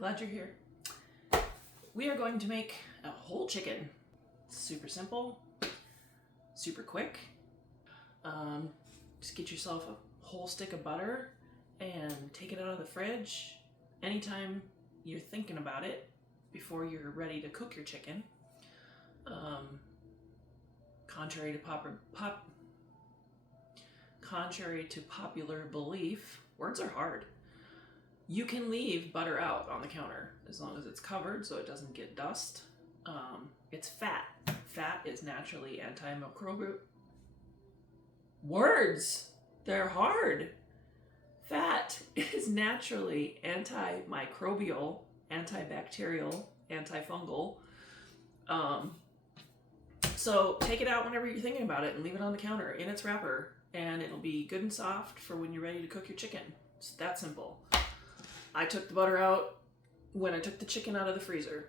Glad you're here. We are going to make a whole chicken. Super simple, super quick. Just get yourself a whole stick of butter and take it out of the fridge anytime you're thinking about it before you're ready to cook your chicken. Contrary to popular belief, words are hard. You can leave butter out on the counter as long as it's covered so it doesn't get dust. It's fat. Fat is naturally antimicrobial. Words! They're hard. Fat is naturally antimicrobial, antibacterial, antifungal. So take it out whenever you're thinking about it and leave it on the counter in its wrapper, and it'll be good and soft for when you're ready to cook your chicken. It's that simple. I took the butter out when I took the chicken out of the freezer.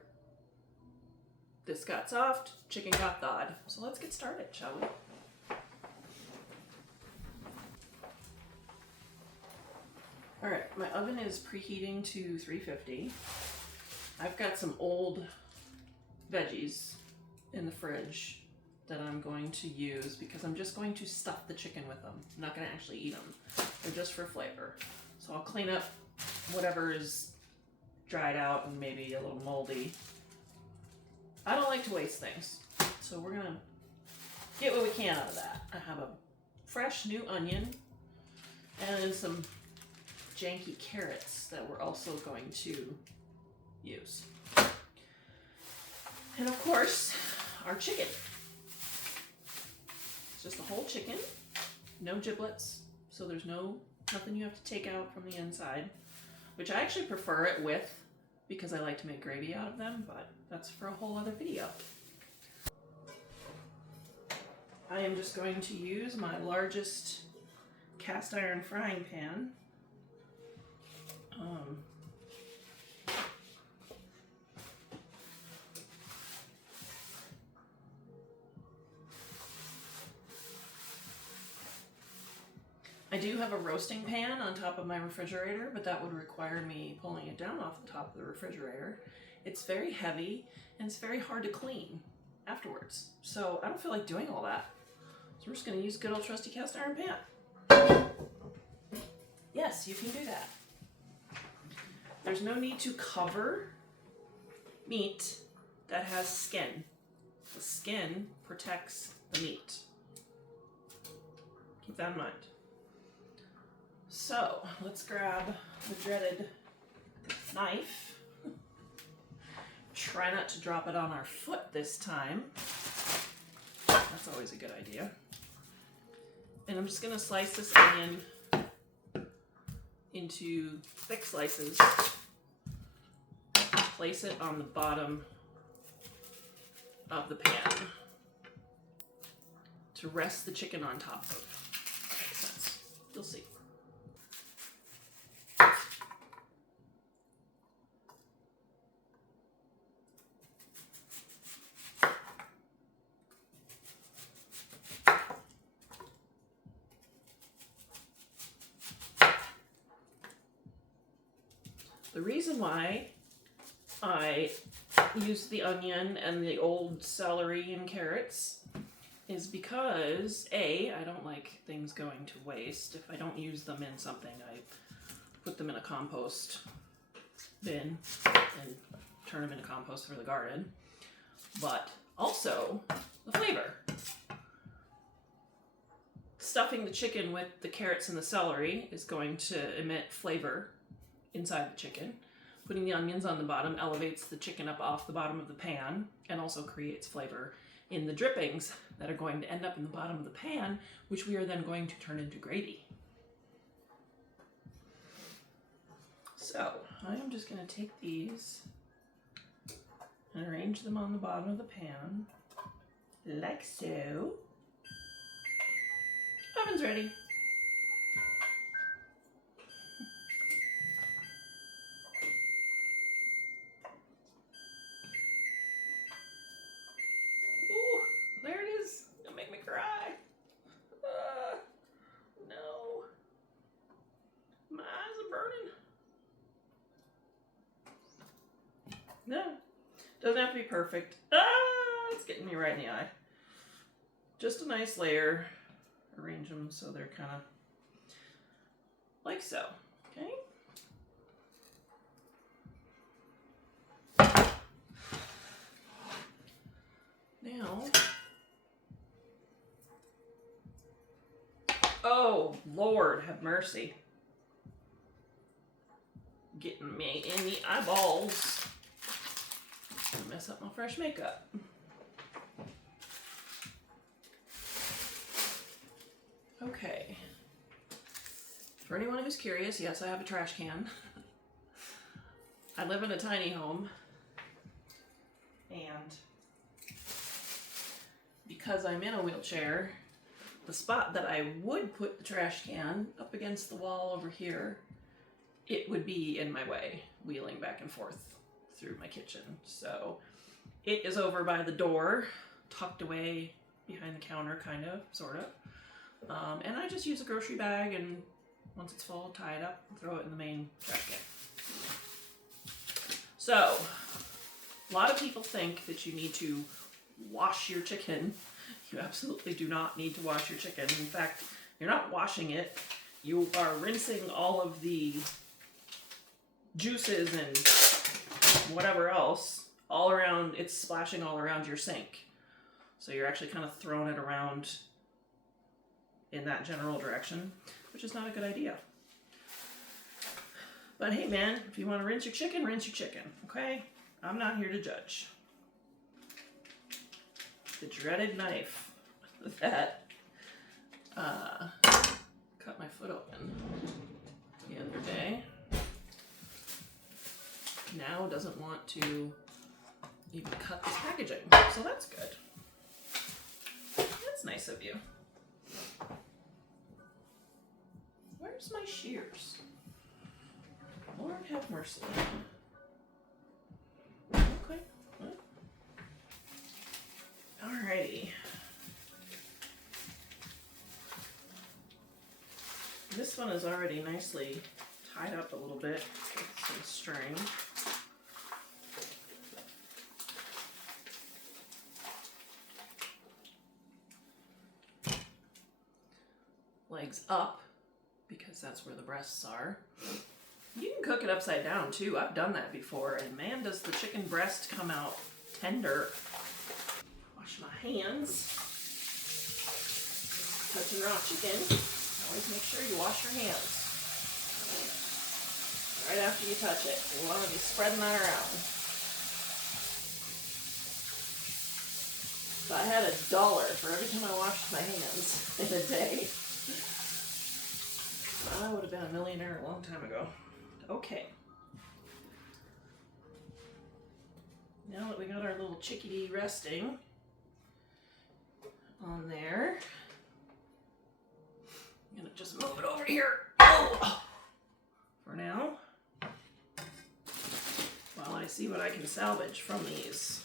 This got soft, chicken got thawed. So let's get started, shall we? All right, my oven is preheating to 350. I've got some old veggies in the fridge that I'm going to use because I'm just going to stuff the chicken with them. I'm not going to actually eat them. They're just for flavor. So I'll clean up whatever is dried out and maybe a little moldy. I don't like to waste things, so we're going to get what we can out of that. I have a fresh new onion and some janky carrots that we're also going to use. And of course, our chicken. It's just a whole chicken, no giblets, so there's nothing you have to take out from the inside, which I actually prefer it with because I like to make gravy out of them, but that's for a whole other video. I am just going to use my largest cast iron frying pan. I do have a roasting pan on top of my refrigerator, but that would require me pulling it down off the top of the refrigerator. It's very heavy and it's very hard to clean afterwards. So I don't feel like doing all that. So we're just gonna use good old trusty cast iron pan. Yes, you can do that. There's no need to cover meat that has skin. The skin protects the meat. Keep that in mind. So let's grab the dreaded knife. Try not to drop it on our foot this time. That's always a good idea. And I'm just going to slice this onion into thick slices. Place it on the bottom of the pan to rest the chicken on top of. That makes sense. You'll see. The reason why I use the onion and the old celery and carrots is because I don't like things going to waste. If I don't use them in something, I put them in a compost bin and turn them into compost for the garden. But also the flavor. Stuffing the chicken with the carrots and the celery is going to emit flavor inside the chicken. Putting the onions on the bottom elevates the chicken up off the bottom of the pan and also creates flavor in the drippings that are going to end up in the bottom of the pan, which we are then going to turn into gravy. So I am just going to take these and arrange them on the bottom of the pan like so. Oven's ready. Doesn't have to be perfect. Ah, it's getting me right in the eye. Just a nice layer. Arrange them so they're kind of like so. Okay. Now, oh Lord, have mercy. Getting me in the eyeballs. Gonna mess up my fresh makeup. Okay. For anyone who's curious, yes, I have a trash can. I live in a tiny home, and because I'm in a wheelchair, the spot that I would put the trash can up against the wall over here, it would be in my way, wheeling back and forth through my kitchen. So it is over by the door, tucked away behind the counter, kind of, sort of. And I just use a grocery bag, and once it's full, tie it up, and throw it in the main trash can. So, a lot of people think that you need to wash your chicken. You absolutely do not need to wash your chicken. In fact, you're not washing it. You are rinsing all of the juices and whatever else all around. It's splashing all around your sink. So you're actually kind of throwing it around in that general direction, which is not a good idea. But hey man, if you want to rinse your chicken, okay? I'm not here to judge. The dreaded knife that cut my foot open the other day now doesn't want to even cut this packaging, so that's good. That's nice of you. Where's my shears? Lord have mercy. Okay. Well. Alrighty. This one is already nicely tied up a little bit with some string. Legs up, because that's where the breasts are. You can cook it upside down too. I've done that before, and man, does the chicken breast come out tender. Wash my hands. Touching raw chicken, always make sure you wash your hands right after you touch it. You want to be spreading that around. If I had $1 for every time I washed my hands in a day, I would have been a millionaire a long time ago. Okay. Now that we got our little chickadee resting on there, I'm gonna just move it over here. Oh! For now, while I see what I can salvage from these.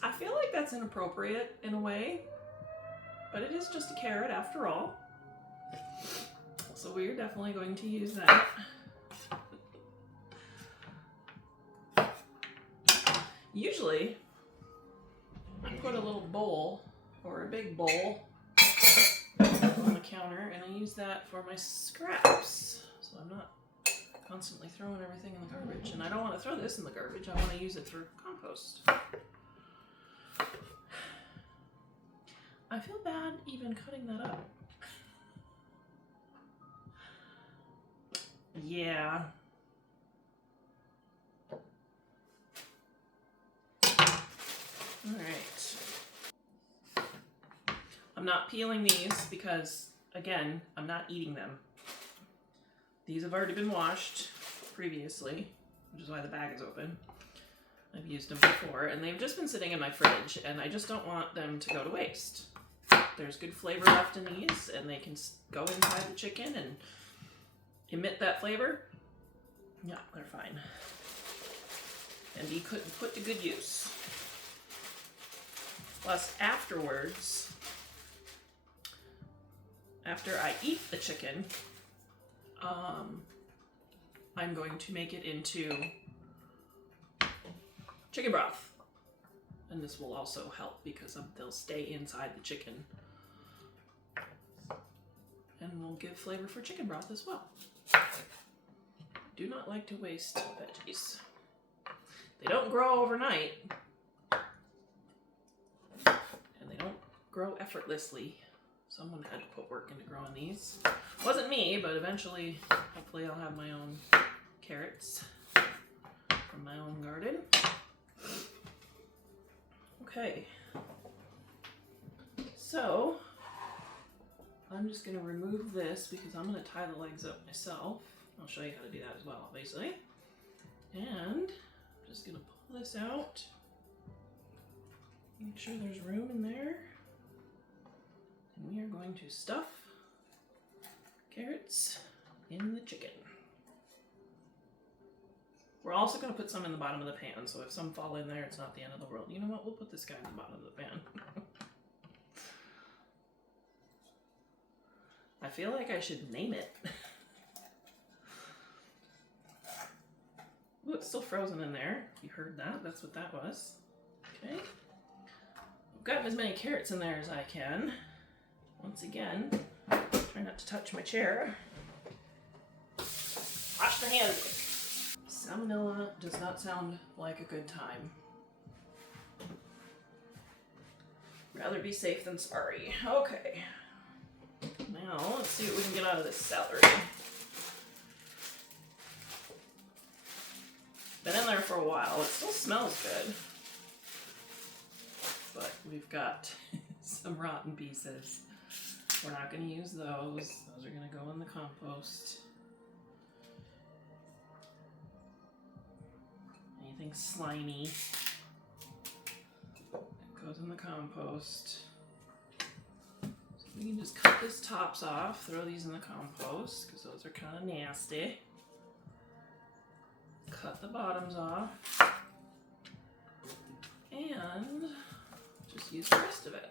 I feel like that's inappropriate in a way, but it is just a carrot after all. So we're definitely going to use that. Usually, I put a little bowl or a big bowl on the counter, and I use that for my scraps. So I'm not constantly throwing everything in the garbage. And I don't want to throw this in the garbage. I want to use it for compost. I feel bad even cutting that up. Yeah. Alright. I'm not peeling these because, again, I'm not eating them. These have already been washed previously, which is why the bag is open. I've used them before, and they've just been sitting in my fridge, and I just don't want them to go to waste. There's good flavor left in these, and they can go inside the chicken and emit that flavor. Yeah, they're fine. And be put to good use. Plus, afterwards, after I eat the chicken, I'm going to make it into chicken broth. And this will also help because they'll stay inside the chicken. And will give flavor for chicken broth as well. Do not like to waste veggies. They don't grow overnight. And they don't grow effortlessly. Someone had to put work into growing these. Wasn't me, but eventually, hopefully I'll have my own carrots from my own garden. Okay. So, I'm just gonna remove this because I'm gonna tie the legs up myself. I'll show you how to do that as well, obviously. And I'm just gonna pull this out. Make sure there's room in there. And we are going to stuff carrots in the chicken. We're also going to put some in the bottom of the pan, so if some fall in there, it's not the end of the world. You know what? We'll put this guy in the bottom of the pan. I feel like I should name it. Ooh, it's still frozen in there. You heard that? That's what that was. Okay. I've gotten as many carrots in there as I can. Once again, try not to touch my chair. Wash the hands. Salmonella does not sound like a good time. Rather be safe than sorry. Okay. Now, let's see what we can get out of this celery. Been in there for a while. It still smells good. But we've got some rotten pieces. We're not going to use those. Those are going to go in the compost. Anything slimy goes in the compost. So we can just cut this tops off, throw these in the compost because those are kind of nasty. Cut the bottoms off. And just use the rest of it.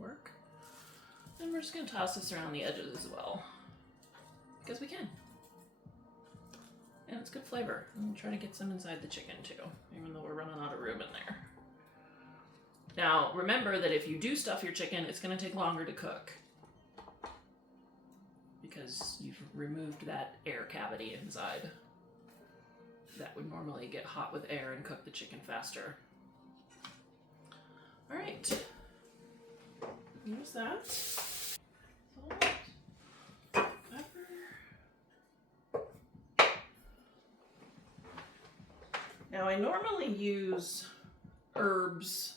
Work. And we're just going to toss this around the edges as well. Because we can. And it's good flavor. And try to get some inside the chicken too, even though we're running out of room in there. Now, remember that if you do stuff your chicken, it's going to take longer to cook. Because you've removed that air cavity inside. That would normally get hot with air and cook the chicken faster. Alright. Use that. Salt. Pepper. Now I normally use herbs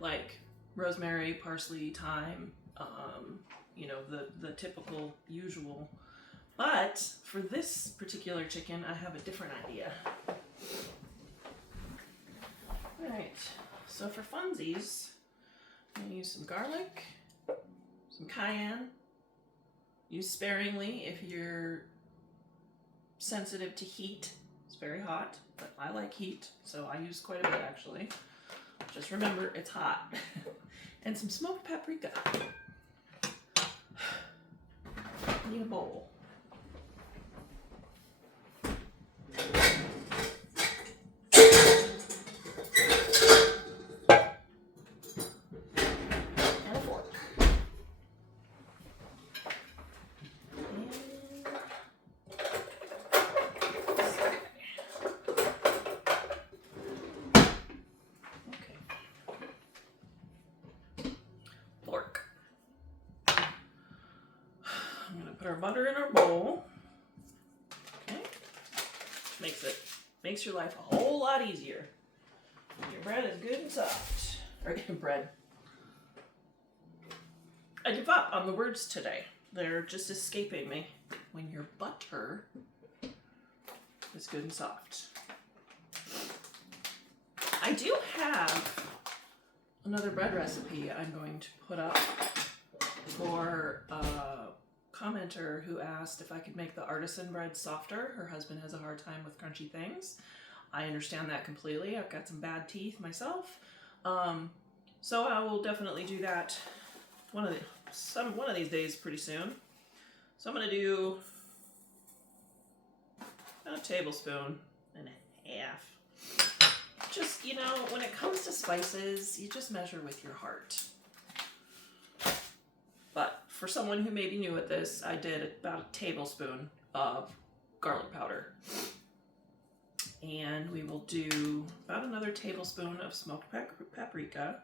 like rosemary, parsley, thyme, you know, the typical usual. But for this particular chicken, I have a different idea. Alright, so for funsies, I'm going to use some garlic, some cayenne. Use sparingly if you're sensitive to heat. It's very hot, but I like heat, so I use quite a bit actually. Just remember, it's hot. And some smoked paprika. Need a bowl. Put our butter in our bowl. Okay. Makes your life a whole lot easier. Your bread is good and soft. Or bread. I give up on the words today. They're just escaping me. When your butter is good and soft. I do have another bread recipe I'm going to put up for commenter who asked if I could make the artisan bread softer. Her husband has a hard time with crunchy things. I understand that completely. I've got some bad teeth myself. So I will definitely do that one of these days pretty soon. So I'm gonna do a tablespoon and a half. Just, you know, when it comes to spices, you just measure with your heart. But for someone who may be new at this, I did about a tablespoon of garlic powder. And we will do about another tablespoon of smoked paprika.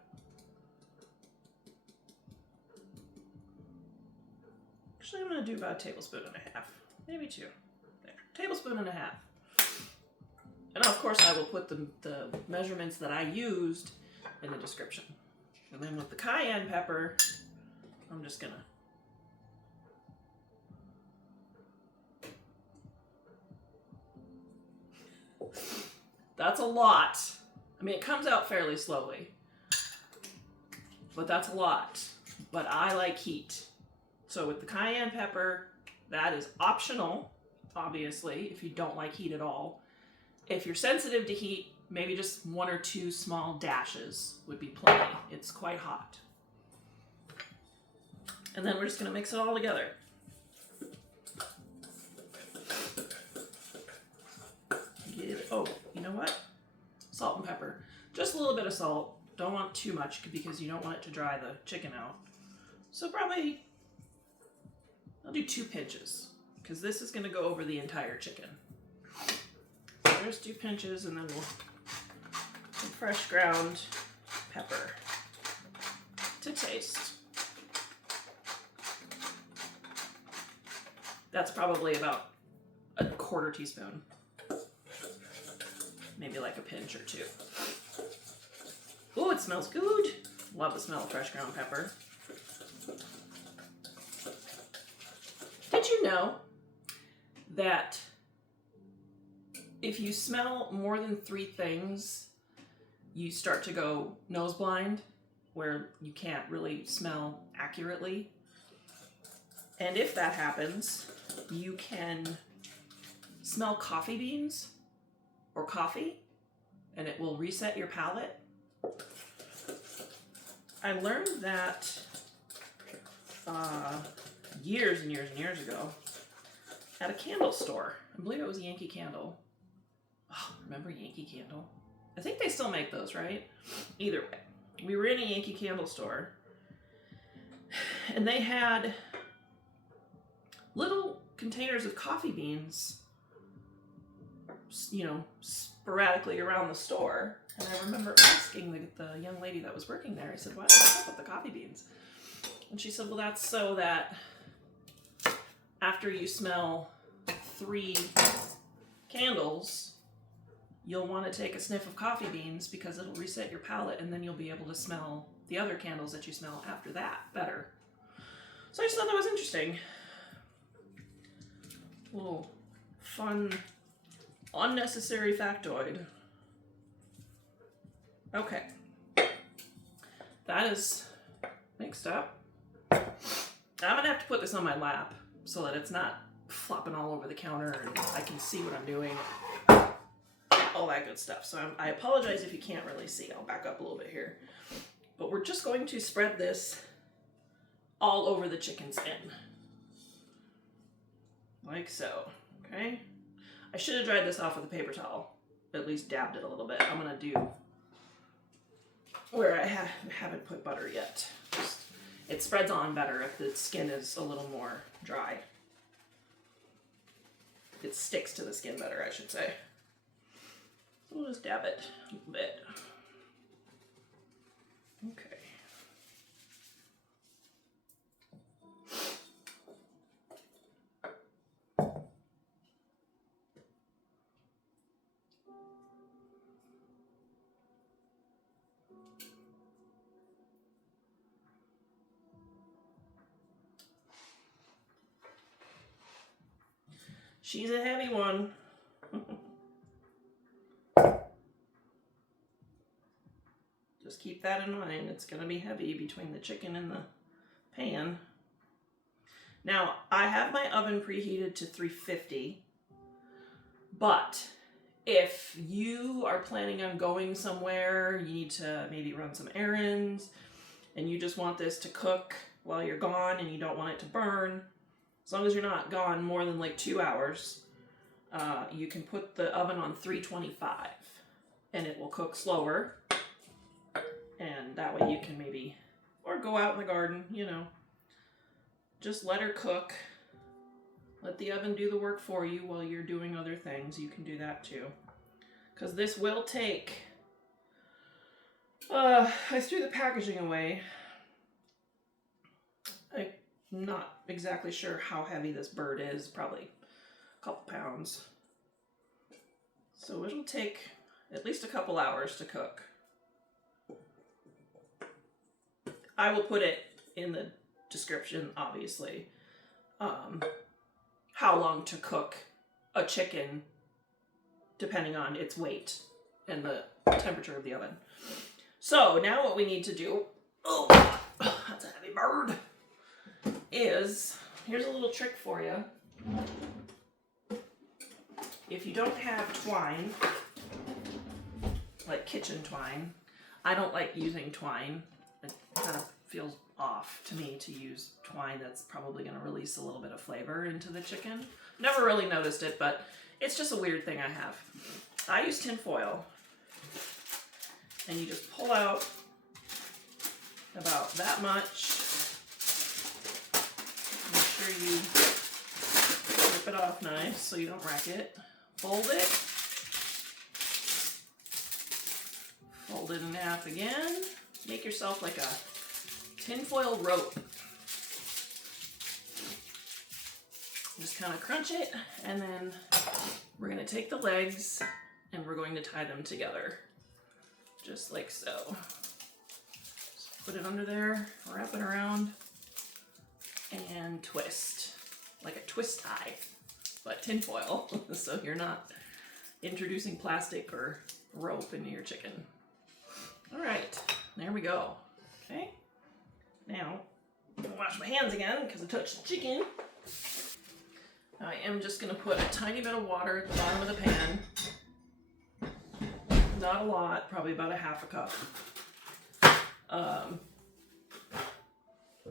Actually, I'm going to do about a tablespoon and a half, maybe 2. There, tablespoon and a half. And of course, I will put the measurements that I used in the description. And then with the cayenne pepper, I'm just going to... That's a lot. I mean, it comes out fairly slowly, but that's a lot. But I like heat. So with the cayenne pepper, that is optional, obviously, if you don't like heat at all. If you're sensitive to heat, maybe just 1 or 2 small dashes would be plenty. It's quite hot. And then we're just gonna mix it all together. Oh, you know what? Salt and pepper. Just a little bit of salt. Don't want too much because you don't want it to dry the chicken out. So probably, I'll do 2 pinches because this is going to go over the entire chicken. So just 2 pinches, and then we'll put fresh ground pepper to taste. That's probably about a 1/4 teaspoon. Maybe like a pinch or 2. Oh, it smells good. Love the smell of fresh ground pepper. Did you know that if you smell more than 3 things, you start to go nose blind, where you can't really smell accurately? And if that happens, you can smell coffee beans or coffee, and it will reset your palate. I learned that years and years and years ago at a candle store. I believe it was Yankee Candle. Oh, remember Yankee Candle? I think they still make those, right? Either way, we were in a Yankee Candle store, and they had little containers of coffee beans, you know, sporadically around the store. And I remember asking the young lady that was working there, I said, what's up with the coffee beans? And she said, well, that's so that after you smell 3 candles, you'll want to take a sniff of coffee beans because it'll reset your palate, and then you'll be able to smell the other candles that you smell after that better. So I just thought that was interesting. A little fun, unnecessary factoid. Okay. That is mixed up. I'm going to have to put this on my lap so that it's not flopping all over the counter and I can see what I'm doing. All that good stuff. So I apologize if you can't really see. I'll back up a little bit here. But we're just going to spread this all over the chicken skin. Like so. Okay? I should have dried this off with a paper towel. At least dabbed it a little bit. I'm going to do where I haven't put butter yet. It spreads on better if the skin is a little more dry. It sticks to the skin better, I should say. So we'll just dab it a little bit. Okay. She's a heavy one. Just keep that in mind. It's going to be heavy between the chicken and the pan. Now, I have my oven preheated to 350, but If you are planning on going somewhere, you need to maybe run some errands, and you just want this to cook while you're gone and you don't want it to burn, as long as you're not gone more than like 2 hours, you can put the oven on 325 and it will cook slower. And that way you can maybe, or go out in the garden, you know, just let her cook. Let the oven do the work for you while you're doing other things. You can do that too. Because this will take, I threw the packaging away. I'm not exactly sure how heavy this bird is, probably a couple pounds. So it'll take at least a couple hours to cook. I will put it in the description, obviously, how long to cook a chicken depending on its weight and the temperature of the oven. So now what we need to do, oh, that's a heavy bird, is, here's a little trick for you. If you don't have twine, like kitchen twine, I don't like using twine. It kind of feels off to me to use twine that's probably going to release a little bit of flavor into the chicken. Never really noticed it, but it's just a weird thing I have. I use tin foil, and you just pull out about that much. Make sure you rip it off nice so you don't wreck it. Fold it. Fold it in half again. Make yourself like a tinfoil rope. Just kind of crunch it, and then we're going to take the legs and we're going to tie them together. Just like so. Just put it under there, wrap it around, and twist. Like a twist tie, but tinfoil, so you're not introducing plastic or rope into your chicken. All right, there we go. Okay, now I'm gonna wash my hands again because I touched the chicken. I am just gonna put a tiny bit of water at the bottom of the pan. Not a lot, probably about a half a cup.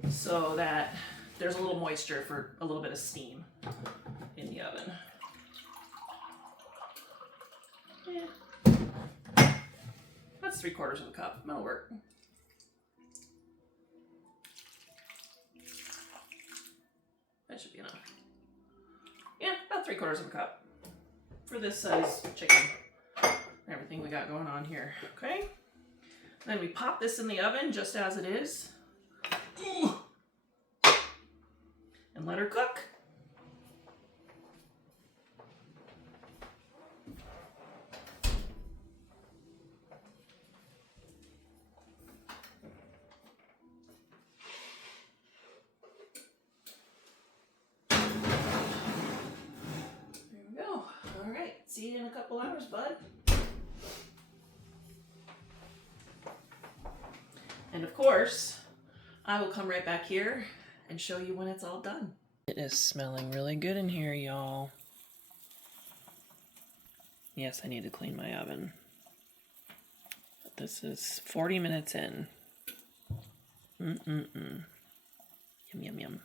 So that there's a little moisture for a little bit of steam in the oven. Yeah. That's 3/4 of a cup. That'll work. That should be enough. Yeah, about 3/4 of a cup for this size chicken. Everything we got going on here. Okay. Then we pop this in the oven just as it is. And let her cook. There we go. All right. See you in a couple hours, bud. And of course, I will come right back here and show you when it's all done. It is smelling really good in here, y'all. Yes, I need to clean my oven. But this is 40 minutes in. Yum, yum, yum.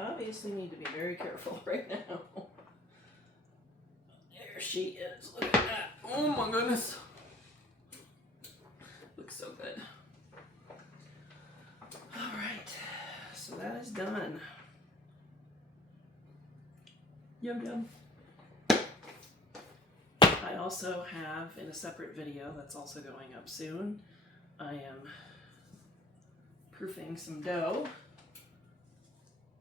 Obviously need to be very careful right now. There she is. Look at that. Oh my goodness. Looks so good. All right. So that is done. Yum yum. I also have in a separate video that's also going up soon, I am proofing some dough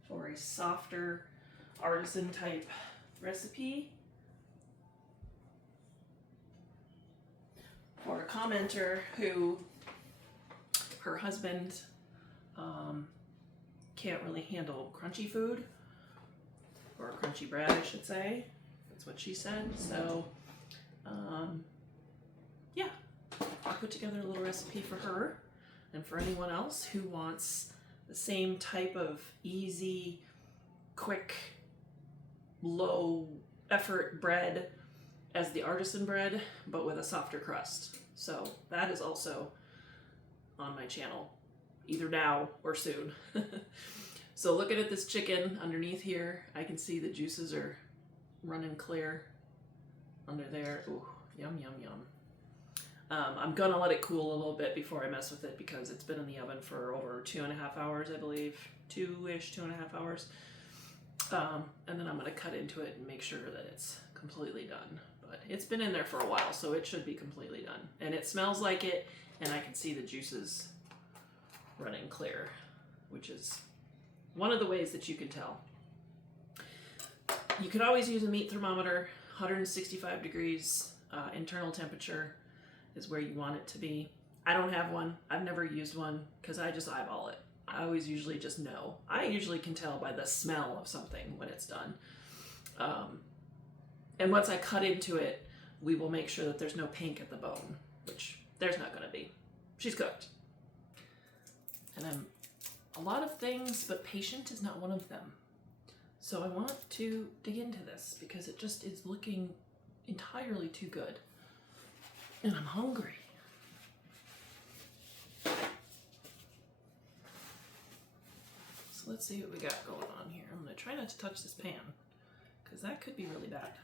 for a softer artisan type recipe. For a commenter who her husband can't really handle crunchy food, or crunchy bread I should say, that's what she said. So yeah, I put together a little recipe for her and for anyone else who wants the same type of easy, quick, low effort bread as the artisan bread, but with a softer crust. So that is also on my channel, either now or soon. So looking at this chicken underneath here, I can see the juices are running clear under there. Ooh, yum, yum, yum. I'm gonna let it cool a little bit before I mess with it because it's been in the oven for over 2.5 hours, I believe. 2.5 hours. And then I'm gonna cut into it and make sure that it's completely done. But it's been in there for a while, so it should be completely done. And it smells like it, and I can see the juices running clear, which is one of the ways that you can tell. You could always use a meat thermometer. 165 degrees internal temperature is where you want it to be. I don't have one. I've never used one because I just eyeball it. I always usually just know. I usually can tell by the smell of something when it's done. And once I cut into it, we will make sure that there's no pink at the bone, which there's not gonna be. She's cooked. And I'm a lot of things, but patient is not one of them. So I want to dig into this because it just is looking entirely too good. And I'm hungry. So let's see what we got going on here. I'm gonna try not to touch this pan because that could be really bad.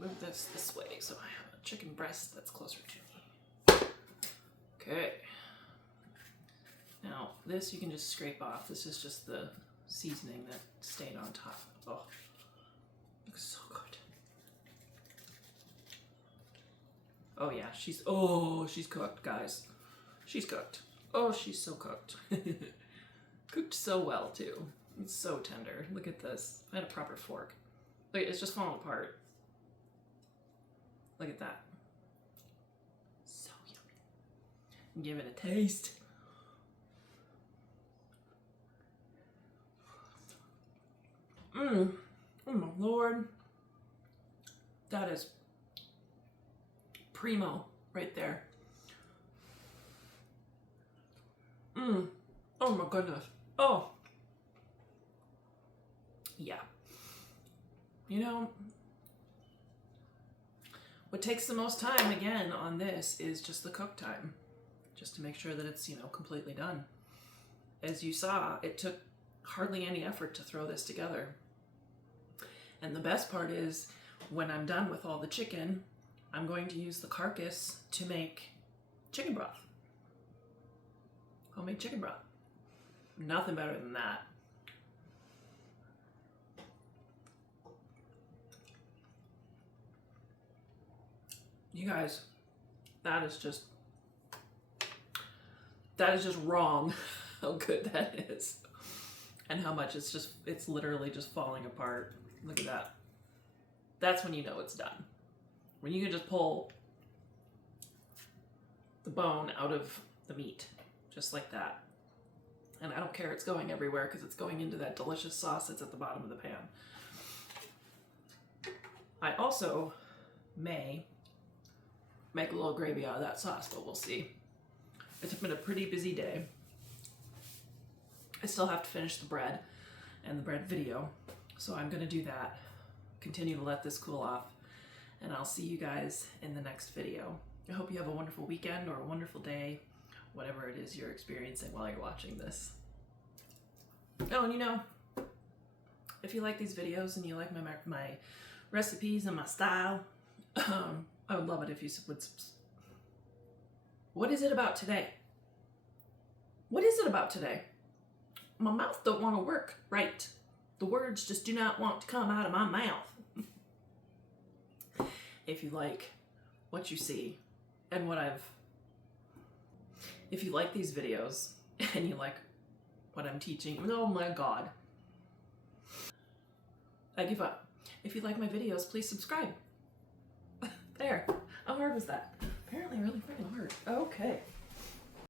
Move this way so I have a chicken breast that's closer to me. Okay. Now this you can just scrape off. This is just the seasoning that stayed on top. Oh, looks so good. Oh yeah, she's cooked, guys. She's cooked. Oh, she's so cooked. Cooked so well too. It's so tender. Look at this. I had a proper fork. Look, it's just falling apart. Look at that. So yummy. Give it a taste. Oh my Lord. That is primo right there. Oh my goodness. Oh. Yeah. You know, what takes the most time, again, on this is just the cook time. Just to make sure that it's, completely done. As you saw, it took hardly any effort to throw this together. And the best part is, when I'm done with all the chicken, I'm going to use the carcass to make chicken broth. Homemade chicken broth. Nothing better than that. You guys, that is just wrong how good that is. And how much it's literally just falling apart. Look at that. That's when you know it's done. When you can just pull the bone out of the meat, just like that. And I don't care, it's going everywhere because it's going into that delicious sauce that's at the bottom of the pan. I also may make a little gravy out of that sauce, but we'll see. It's been a pretty busy day. I still have to finish the bread and the bread video, so I'm gonna do that. Continue to let this cool off, and I'll see you guys in the next video. I hope you have a wonderful weekend or a wonderful day, whatever it is you're experiencing while you're watching this. Oh, and if you like these videos and you like my recipes and my style, I would love it if you would. What is it about today? What is it about today? My mouth don't want to work right. The words just do not want to come out of my mouth. If you like what you see and what I've... If you like these videos and you like what I'm teaching, oh my God, I give up. If you like my videos, please subscribe. There. How hard was that? Apparently really freaking hard. Okay.